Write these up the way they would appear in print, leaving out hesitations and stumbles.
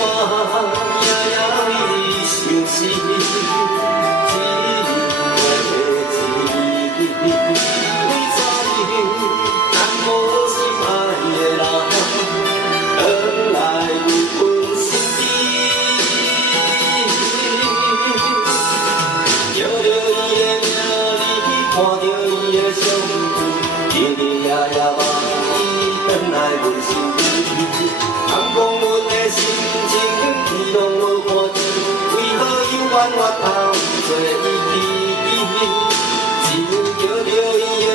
我夜夜为想死，只为为怎样难无心爱的人，返来有阮身边。叫着伊的名字，看着伊的相片，日日夜夜望伊返来阮身边。通讲阮的心情，伊拢无看见，为何又怨我偷做伊记？只有叫着伊的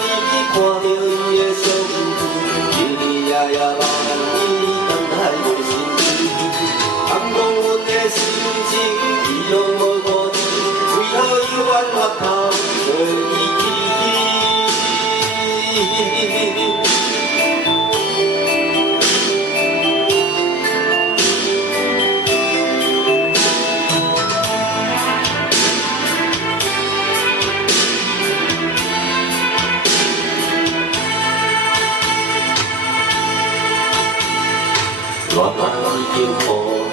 名字，看着伊的相片，日日夜夜望伊返来阮身边。通讲阮的心情，伊拢无看见，为何又怨我偷做伊记？我已经予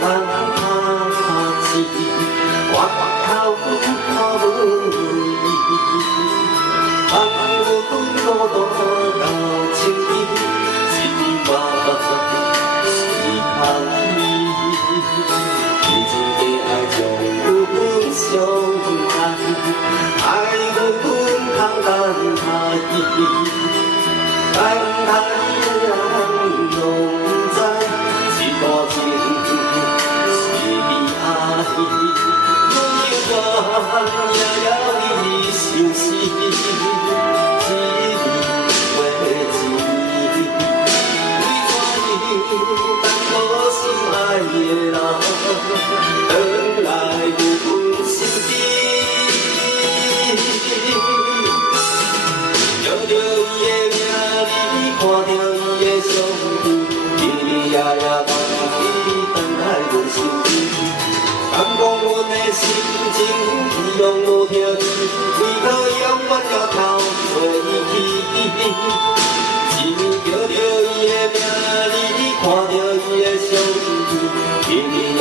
人拍死，我头靠无依，放阮孤单到青天，一晚是空伊。天真地爱将阮相牵，爱阮空等待伊，等待伊人拢知。大情是你爱，我夜夜为想死，只为为怎样等无心爱的人，返来有阮身边。叫着伊的名字，看着伊的相片，日日夜夜望伊返来阮身边。敢讲阮的心情，伊拢无听见，为何永远要偷做伊记？只有叫着伊的名字，看着伊的相片，日日夜